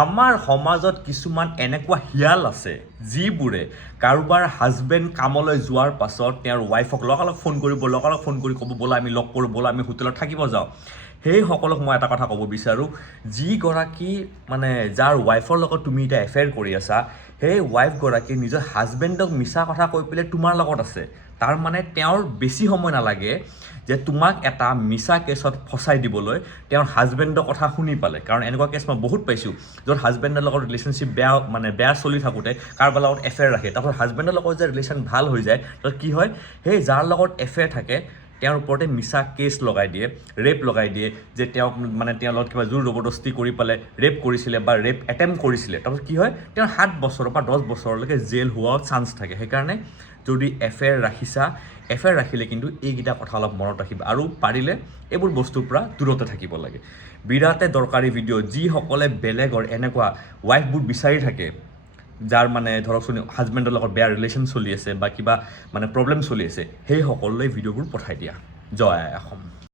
আমাৰ সমাজত কিছুমান এনেকুৱা হিয়াল আছে যিবোৰে কাৰোবাৰ হাজবেণ্ড কামলৈ যোৱাৰ পাছত তেওঁৰ ৱাইফক লগালগ ফোন কৰি ক'ব ব'লা আমি লগ কৰোঁ, ব'লা আমি হোটেলত থাকিব যাওঁ। সেইসকলক মই এটা কথা ক'ব বিচাৰোঁ, যিগৰাকী মানে যাৰ ৱাইফৰ লগত তুমি এতিয়া এফেয়াৰ কৰি আছা, সেই ৱাইফগৰাকী নিজৰ হাজবেণ্ডক মিছা কথা কৈ পেলাই তোমাৰ লগত আছে। তাৰ মানে তেওঁৰ বেছি সময় নালাগে যে তোমাক এটা মিছা কেছত ফচাই দিবলৈ তেওঁৰ হাজবেণ্ডৰ কথা শুনি পালে। কাৰণ এনেকুৱা কেছ মই বহুত পাইছোঁ য'ত হাজবেণ্ডৰ লগত ৰিলেশ্যনশ্বিপ বেয়া চলি থাকোঁতে কাৰোবাৰ লগত এফেয়াৰ ৰাখে, তাৰপিছত হাজবেণ্ডৰ লগত যে ৰিলেশ্যন ভাল হৈ যায়, তাৰপিছত কি হয়, সেই যাৰ লগত এফেয়াৰ থাকে তেওঁৰ ওপৰতে মিছা কেছ লগাই দিয়ে, ৰেপ লগাই দিয়ে, যে তেওঁক মানে তেওঁৰ লগত কিবা জোৰ জবৰদস্তি কৰি পেলাই ৰেপ কৰিছিলে বা ৰেপ এটেম্প কৰিছিলে। তাৰপিছত কি হয়, তেওঁৰ 7 বছৰৰ পৰা 10 বছৰলৈকে জেল হোৱাও চান্স থাকে। সেইকাৰণে যদি এফেয়াৰ ৰাখিছা, এফেয়াৰ ৰাখিলে কিন্তু এইকেইটা কথা অলপ মনত ৰাখিবা আৰু পাৰিলে এইবোৰ বস্তুৰ পৰা দূৰতে থাকিব লাগে। বিৰাটে দৰকাৰী ভিডিঅ', যিসকলে বেলেগৰ এনেকুৱা ৱাইফবোৰ বিচাৰি থাকে, যাৰ মানে ধৰকচোন হাজবেণ্ডৰ লগত বেয়া ৰিলেশ্যন চলি আছে বা কিবা মানে প্ৰব্লেম চলি আছে, সেইসকললৈ ভিডিঅ'বোৰ পঠাই দিয়া। জয় আই অসম।